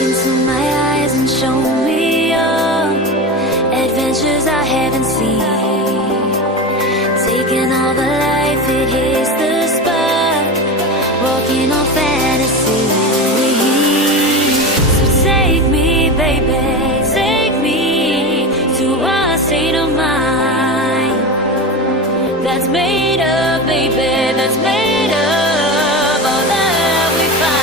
into my eyes and show me your adventures I haven't seen. Taking all the life, it hits the spot. Walking on fantasy. So take me, baby, take me to a state of mind that's made of, baby, that's made of all that we find.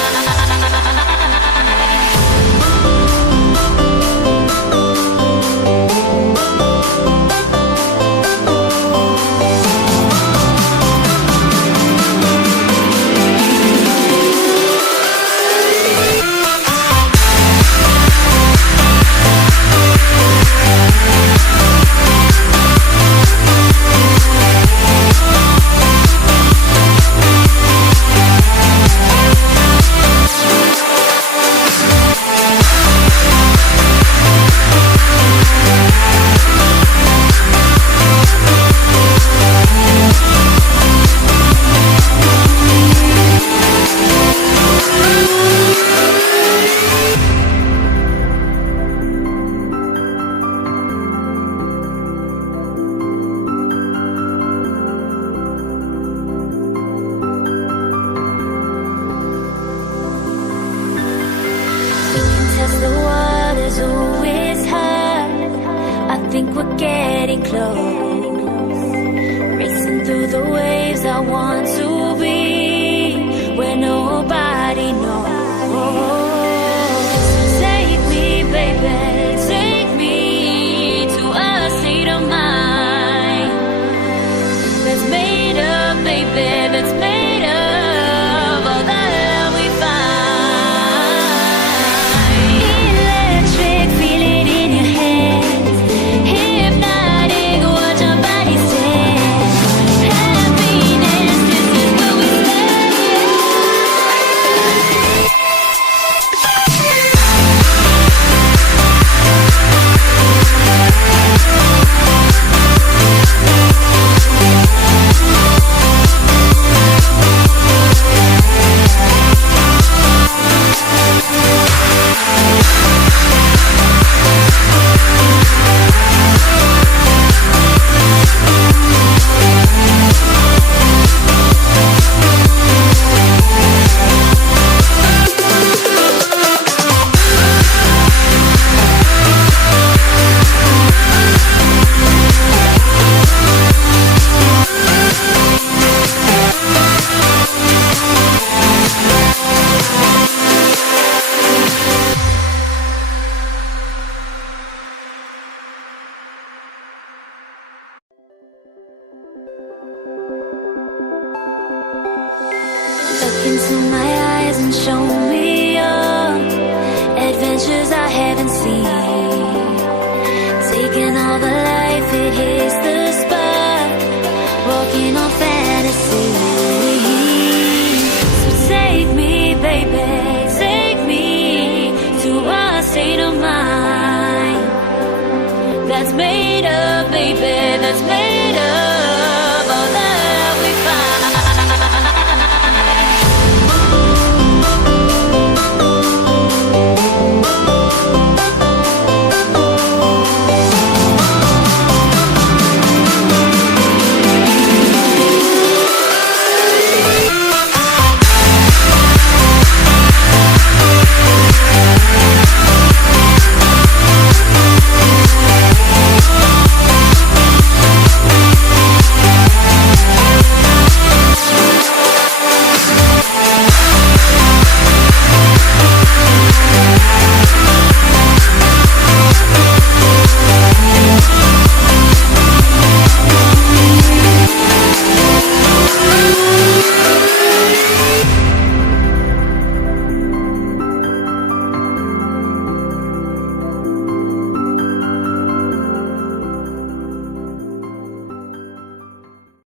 The water's always high. I think we're getting close. Racing through the waves, I want to be where nobody knows. Take me, baby, take me to a state of mind that's made of, baby, that's made of all that we find. Look into my eyes and show me your adventures I haven't seen.